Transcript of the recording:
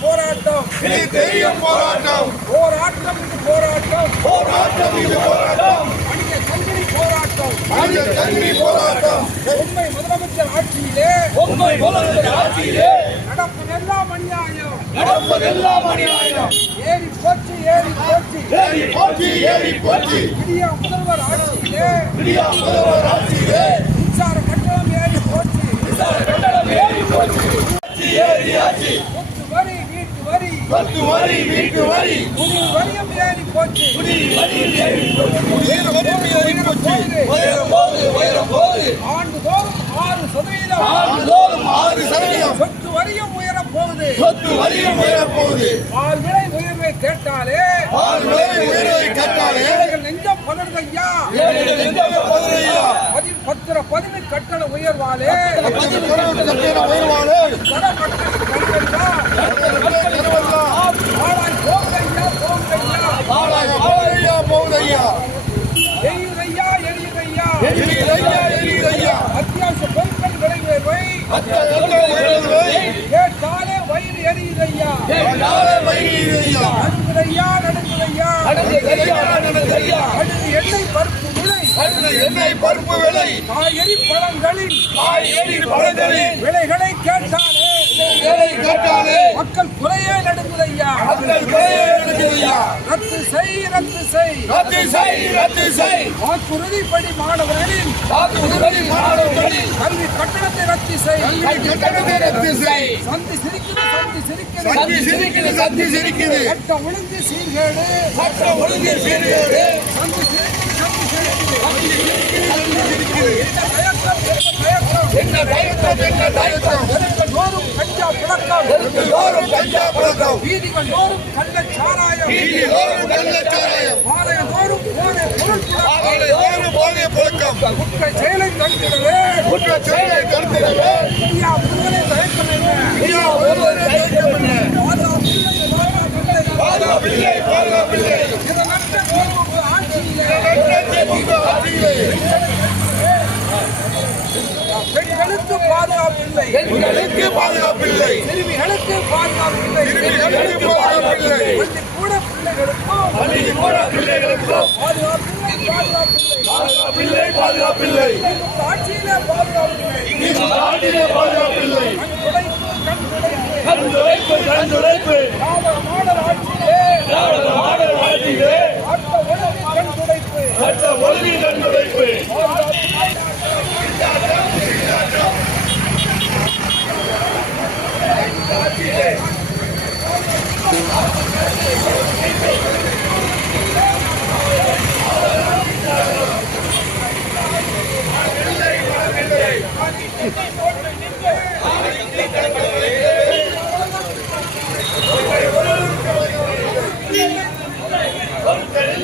போராட்டம். தெரியும் போராட்டம். போராட்டம் இது போராட்டம். போராட்டம் இது போராட்டம். வணிக சங்கிலி போராட்டம். மனித தண்ணி போராட்டம். உண்மை முதலமைச்சர் ஆட்சியிலே உண்மை முதல்வர் ஆட்சியிலே நடப்பதெல்லாம் அநியாயம். நடப்பதெல்லாம் அநியாயம். ஏறி போச்சு ஏறி போச்சு. ஏறி போச்சு ஏறி போச்சு. இந்தியா முதல்வர் ஆட்சியிலே. இந்தியா முதல்வர் ஆட்சியிலே மின்சார கட்டணம் ஏறி போச்சு கட்டணம் ஏறி போச்சு ஆட்சி ஏறி ஆட்சி சொத்து வரி வீட்டு வரி பத்து வரி வீட்டு வரி. வரியும் ஏறி போச்சு. உயர ஆண்டுதோறும் ஆறு சதவீதம். ஆண்டுதோறும் ஆறு சதவீதம். சொத்து வரியும் உயரப் போகுது. சொத்து வரியும் உயரப் போகுது. பால் விலை உயர்வை கேட்டாலே. பால் விலை உயர்வை கேட்டாலே. நெஞ்சம் பதறுதையா பதினையா பதில் பத்திர பதிவு கட்டண உயர்வாலே. குறைவு சத்தியம் உயர்வாலே. கேட்டாலே வயிறு எரியுதையா நாளை வைகையா நடுங்குதையா நடுங்குதையா அடுத்து எண்ணெய் பருப்பு விலை அடுத்த எண்ணெய் பருப்பு விலை காய்கறி பழங்களின் காய்கறி பழங்களின் விலைகளை கேட்டாலே வேலை கேட்டாலே மக்கள் குறையே நடுங்குதையா மக்கள் ரத்து செய் ரத்து செய். ரத்து செய் ரத்து செய் வாக்குறுதிப்படி மாணவர்களின் வாக்குறுதி மாணவர்களின் கல்வி கட்டணத்தை ரத்து செய் கல்வி கட்டணத்தை ரத்து செய் சந்தி சிரிக்குது சந்தி சிரிக்குது. சந்தி சிரிக்குது சந்தி சிரிக்குது. சட்ட ஒழுங்கு சீர்கேடு. சட்ட ஒழுங்கு சீர்கேடு. சந்தி சிரிக்குது சந்தி சிரிக்குது. சந்தி சிரிக்குது என்ன தயக்கம் என்ன தயக்கம். என்ன தயக்கம் என்ன தயக்கம். தோறும் கஞ்சா புழக்கம் எல்லோரும் கஞ்சா பழக்கம் வீதிகள் தோறும் கள்ளச் சாராயம் வீதியோரும் கள்ளச்சாராயம். பாளையம் தோறும் போதை பொருள் புழக்கம் அவர்களோரும் போதை புழக்கம் குற்ற செயலை தடுத்திடவே குற்றச் செயலை தடுத்திடவே இந்தியா விடுதலை தயக்கம் என்ன இந்தியா ஒருவரை தயக்கம் என்ன பாதுகாப்பில்லை, பாதுகாப்பில்லை. பாதுகாப்பில்லை பாதுகாப்பில்லை இதனற்ற கோபுக்கு ஆட்சியிலே நன்றி திமுக ஆட்சியிலே பெண்களுக்கு பாதுகாப்பில்லை பெண்களுக்கு பாதுகாப்பில்லை சிறுமிகளுக்கு பாதுகாப்பில்லை சிறுமிகளுக்கு பாதுகாப்பில்லை பள்ளி கூட பிள்ளைகளுக்கும் பள்ளி கூட பிள்ளைகளுக்கும் பாதுகாப்பில்லை பாதுகாப்பில்லை பாதுகாப்பில்லை பாதுகாப்பில்லை கண்டுழைப்பு கண்டுழைப்பு மாடல் ஆட்சியிலே மாடல் ஆட்சியிலே மற்ற ஒளிவி கண்டுழைப்பு ஆட்சியிலே